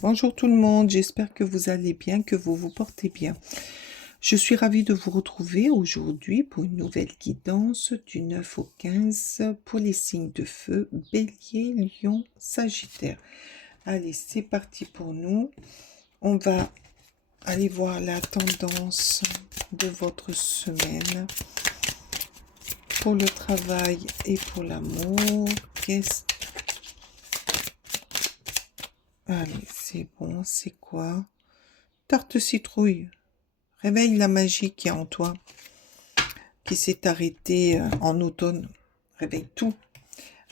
Bonjour tout le monde, j'espère que vous allez bien, que vous vous portez bien. Je suis ravie de vous retrouver aujourd'hui pour une nouvelle guidance du 9 au 15 pour les signes de feu, Bélier, Lion, Sagittaire. Allez, c'est parti pour nous. On va aller voir la tendance de votre semaine pour le travail et pour l'amour. Allez, c'est bon, c'est quoi? Tarte citrouille. Réveille la magie qui est en toi, qui s'est arrêtée en automne. Réveille tout.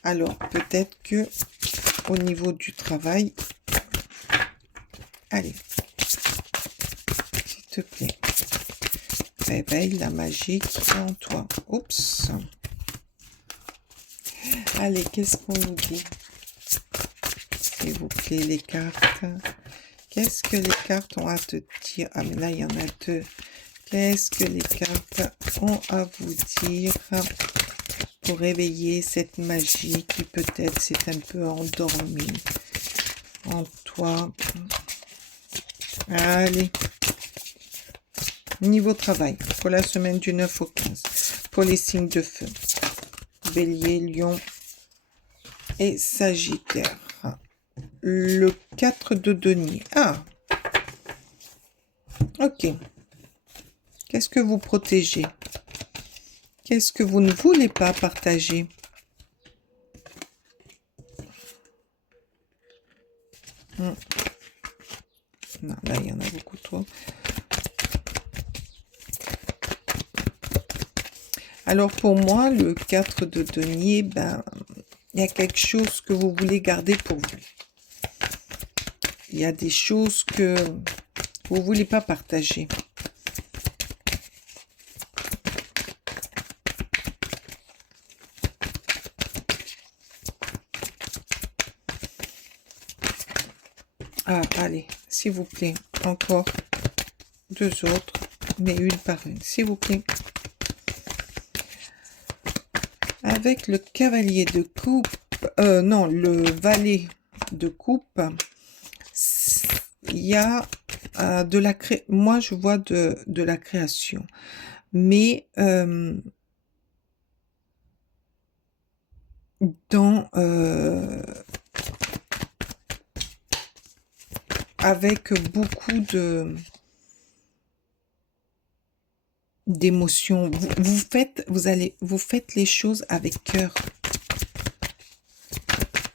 Alors, peut-être que au niveau du travail, allez, s'il te plaît, réveille la magie qui est en toi. Oups. Allez, qu'est-ce qu'on nous dit? S'il vous plaît, les cartes. Qu'est-ce que les cartes ont à te dire? Ah, mais là, il y en a deux. Qu'est-ce que les cartes ont à vous dire pour réveiller cette magie qui peut-être s'est un peu endormie en toi? Allez. Niveau travail, pour la semaine du 9 au 15, pour les signes de feu, Bélier, Lion et Sagittaire. Le 4 de denier. Ah, ok. Qu'est-ce que vous protégez? Qu'est-ce que vous ne voulez pas partager? Non, là, il y en a beaucoup trop. Alors, pour moi, le 4 de denier, ben, il y a quelque chose que vous voulez garder pour vous. Il y a des choses que vous ne voulez pas partager. Ah, allez, s'il vous plaît, encore deux autres, mais une par une, s'il vous plaît. Avec le cavalier de coupe, non, le valet de coupe, il y a de la moi je vois de la création, mais dans avec beaucoup de d'émotions. Vous faites les choses avec cœur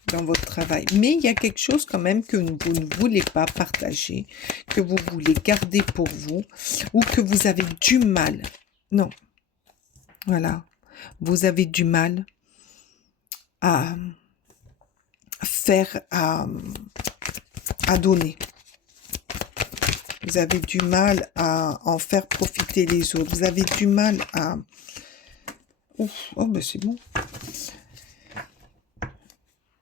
dans votre travail. Mais il y a quelque chose quand même que vous ne voulez pas partager, que vous voulez garder pour vous, ou que vous avez du mal. Non. Voilà. Vous avez du mal à faire, à donner. Vous avez du mal à en faire profiter les autres. Vous avez du mal à... Ouf, oh ben c'est bon.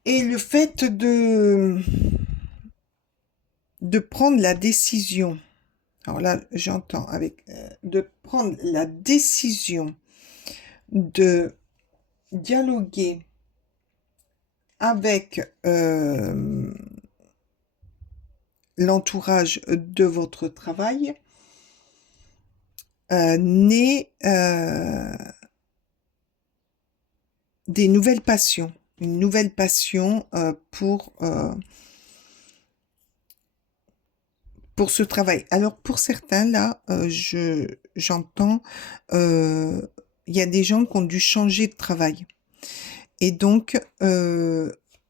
Et le fait de prendre la décision, alors là j'entends avec de prendre la décision de dialoguer avec l'entourage de votre travail, naît des nouvelles passions, une nouvelle passion pour ce travail. Alors pour certains là, j'entends, il y a des gens qui ont dû changer de travail. Et donc,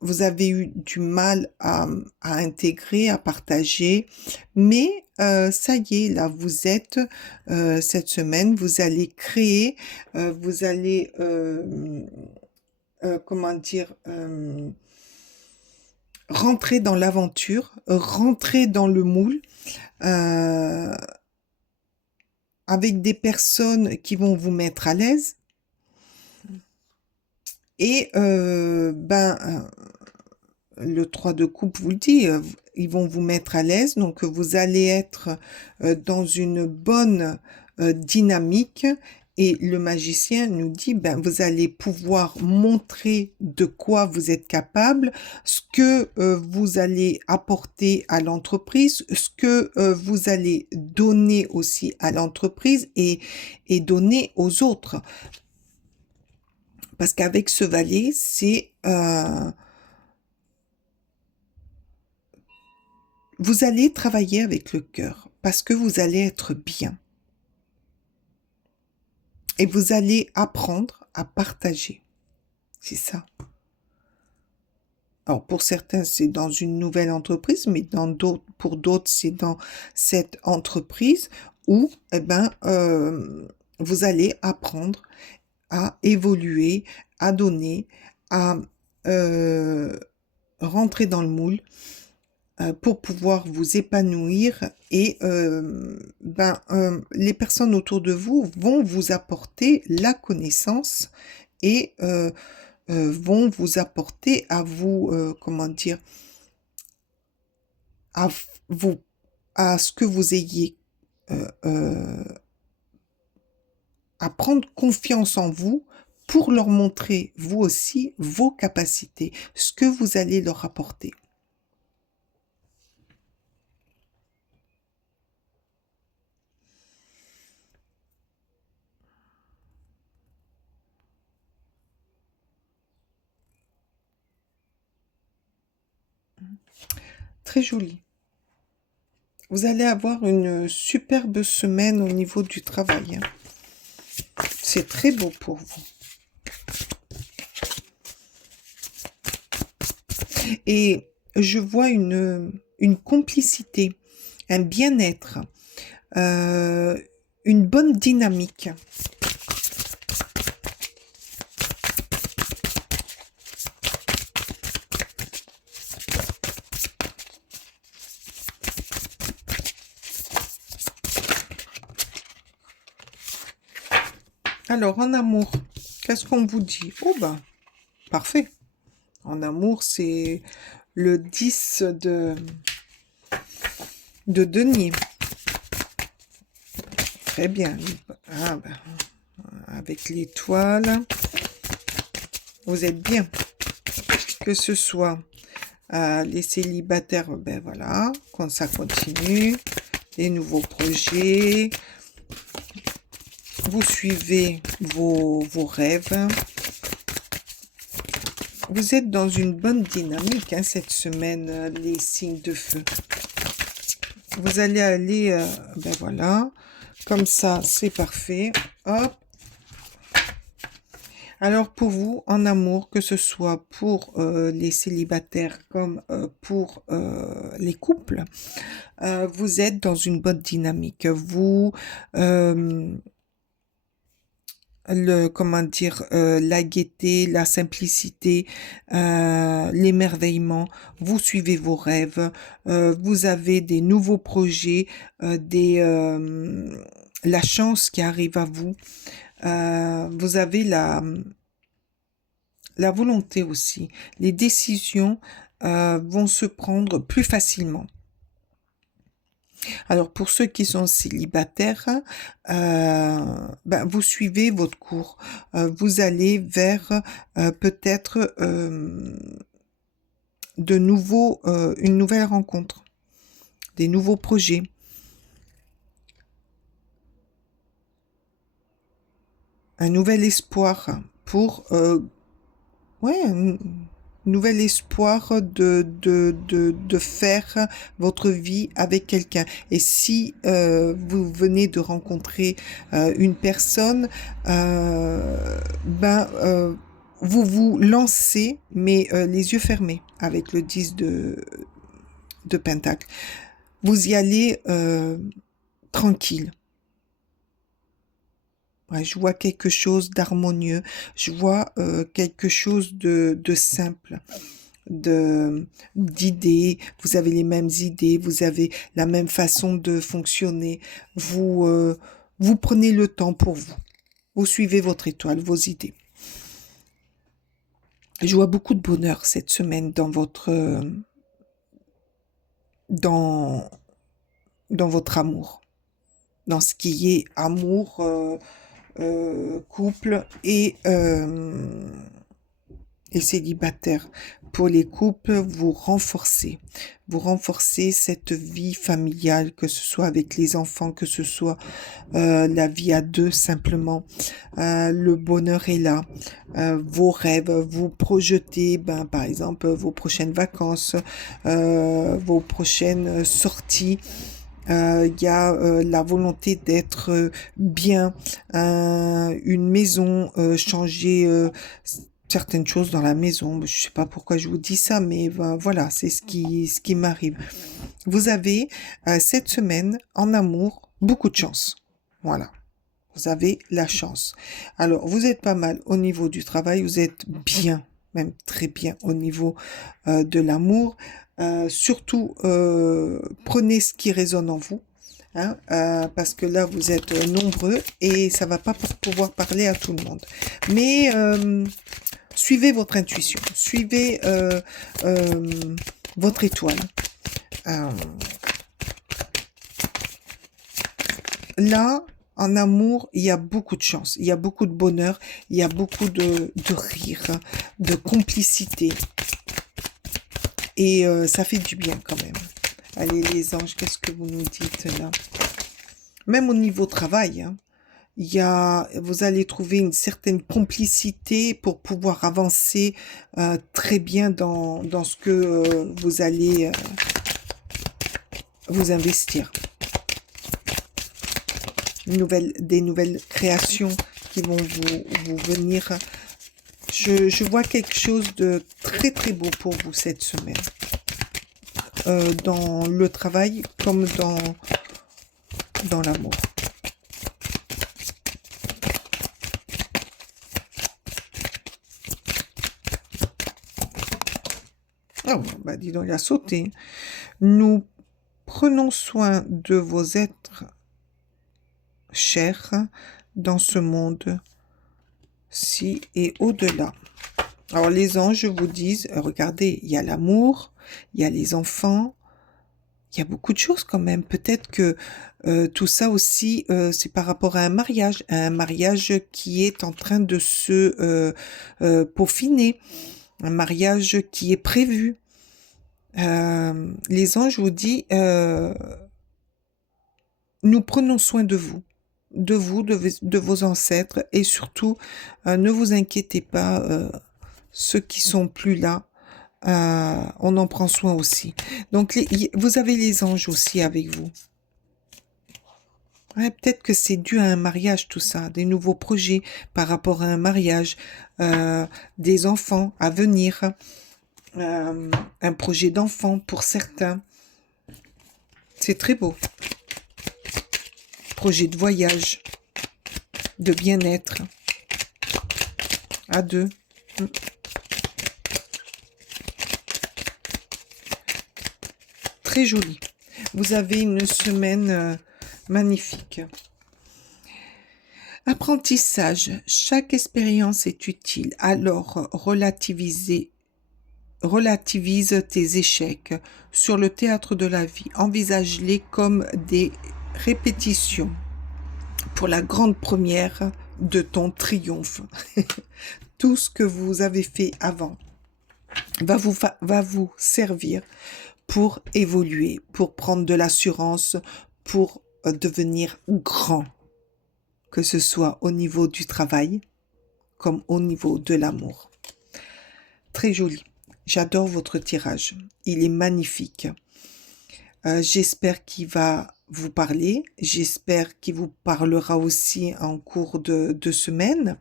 vous avez eu du mal à intégrer, à partager, mais ça y est, là, vous êtes, cette semaine, vous allez créer, vous allez, comment dire, rentrer dans l'aventure, rentrer dans le moule, euh, avec des personnes qui vont vous mettre à l'aise. Et le 3 de coupe vous le dit, ils vont vous mettre à l'aise, donc vous allez être dans une bonne dynamique Et le magicien nous dit, ben, vous allez pouvoir montrer de quoi vous êtes capable, ce que vous allez apporter à l'entreprise, ce que vous allez donner aussi à l'entreprise et donner aux autres. Parce qu'avec ce valet, vous allez travailler avec le cœur parce que vous allez être bien. Et vous allez apprendre à partager. C'est ça. Alors, pour certains, c'est dans une nouvelle entreprise, mais pour d'autres, c'est dans cette entreprise où, eh ben, vous allez apprendre à évoluer, à donner, à euh, rentrer dans le moule pour pouvoir vous épanouir et les personnes autour de vous vont vous apporter la connaissance et vont vous apporter à vous, comment dire, à vous, à ce que vous ayez, euh, euh, à prendre confiance en vous pour leur montrer, vous aussi, vos capacités, ce que vous allez leur apporter. Très joli. Vous allez avoir une superbe semaine au niveau du travail, hein. C'est très beau pour vous. Et je vois une complicité, un bien-être, euh, une bonne dynamique. Alors, en amour, qu'est-ce qu'on vous dit? Oh ben, parfait. En amour, c'est le 10 de denier. Très bien. Ah ben, avec l'étoile, vous êtes bien. Que ce soit les célibataires, ben voilà, quand ça continue, les nouveaux projets, vous suivez vos rêves. Vous êtes dans une bonne dynamique hein, cette semaine, les signes de feu. Vous allez aller, ben voilà, comme ça, c'est parfait. Hop. Alors pour vous, en amour, que ce soit pour les célibataires comme pour les couples, vous êtes dans une bonne dynamique. Vous, comment dire, la gaieté, la simplicité, l'émerveillement, vous suivez vos rêves, vous avez des nouveaux projets, la chance qui arrive à vous, vous avez la volonté aussi. Les décisions vont se prendre plus facilement. Alors, pour ceux qui sont célibataires, vous suivez votre cours. Vous allez vers peut-être une nouvelle rencontre, des nouveaux projets. Un nouvel espoir pour ouais, un nouvel espoir de faire votre vie avec quelqu'un. Et si vous venez de rencontrer une personne, vous vous lancez, mais les yeux fermés, avec le 10 de Pentacle. Vous y allez tranquille. Ouais, je vois quelque chose d'harmonieux, je vois quelque chose de simple, d'idées, vous avez les mêmes idées, vous avez la même façon de fonctionner, vous prenez le temps pour vous, vous suivez votre étoile, vos idées. Je vois beaucoup de bonheur cette semaine dans, dans votre amour, dans ce qui est amour couple et célibataire. Pour les couples, vous renforcez cette vie familiale, que ce soit avec les enfants, que ce soit la vie à deux simplement. Le bonheur est là. Vos rêves, vous projetez, ben, par exemple, vos prochaines vacances, vos prochaines sorties. Il y a la volonté d'être bien, une maison, changer certaines choses dans la maison. Je sais pas pourquoi je vous dis ça, mais ben, voilà, c'est ce qui m'arrive. Vous avez cette semaine en amour beaucoup de chance. Voilà. Vous avez la chance. Alors, vous êtes pas mal au niveau du travail, vous êtes bien, même très bien au niveau de l'amour. Surtout, prenez ce qui résonne en vous, hein, parce que là, vous êtes nombreux et ça va pas pouvoir parler à tout le monde. Mais suivez votre intuition, suivez votre étoile. Euh, Là, en amour, il y a beaucoup de chance, il y a beaucoup de bonheur, il y a beaucoup de rire, de complicité. Et ça fait du bien quand même. Allez, les anges, qu'est-ce que vous nous dites là? Même au niveau travail, hein, vous allez trouver une certaine complicité pour pouvoir avancer très bien dans ce que vous allez vous investir. Des nouvelles créations qui vont vous venir. Je vois quelque chose de très très beau pour vous cette semaine. Dans le travail comme dans l'amour. Ah bon, bah dis donc, il a sauté. Nous prenons soin de vos êtres chers dans ce monde-ci et au-delà. Alors les anges vous disent, regardez, il y a l'amour, il y a les enfants, il y a beaucoup de choses quand même. Peut-être que tout ça aussi, c'est par rapport à un mariage qui est en train de se peaufiner, un mariage qui est prévu. Les anges vous disent, nous prenons soin de vous, de vos ancêtres, et surtout, ne vous inquiétez pas, ceux qui sont plus là, on en prend soin aussi. Donc, vous avez les anges aussi avec vous. Ouais, peut-être que c'est dû à un mariage, tout ça, des nouveaux projets par rapport à un mariage, des enfants à venir, un projet d'enfant pour certains. C'est très beau. Projet de voyage, de bien-être, à deux. Très joli. Vous avez une semaine magnifique. Apprentissage. Chaque expérience est utile. Alors, relativise tes échecs sur le théâtre de la vie. Envisage-les comme des répétitions pour la grande première de ton triomphe. Tout ce que vous avez fait avant va vous servir pour évoluer, pour prendre de l'assurance, pour devenir grand, que ce soit au niveau du travail comme au niveau de l'amour. Très joli. J'adore votre tirage. Il est magnifique. J'espère qu'il va vous parler. J'espère qu'il vous parlera aussi en cours de semaine.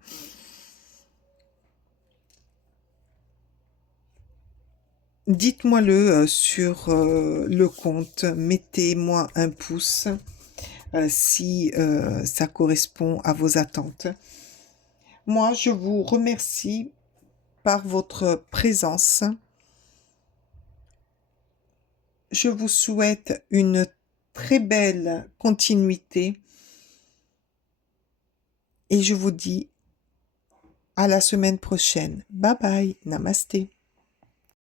Dites-moi-le sur le compte. Mettez-moi un pouce si ça correspond à vos attentes. Moi, je vous remercie par votre présence. Je vous souhaite une très belle continuité et je vous dis à la semaine prochaine. Bye bye, namasté.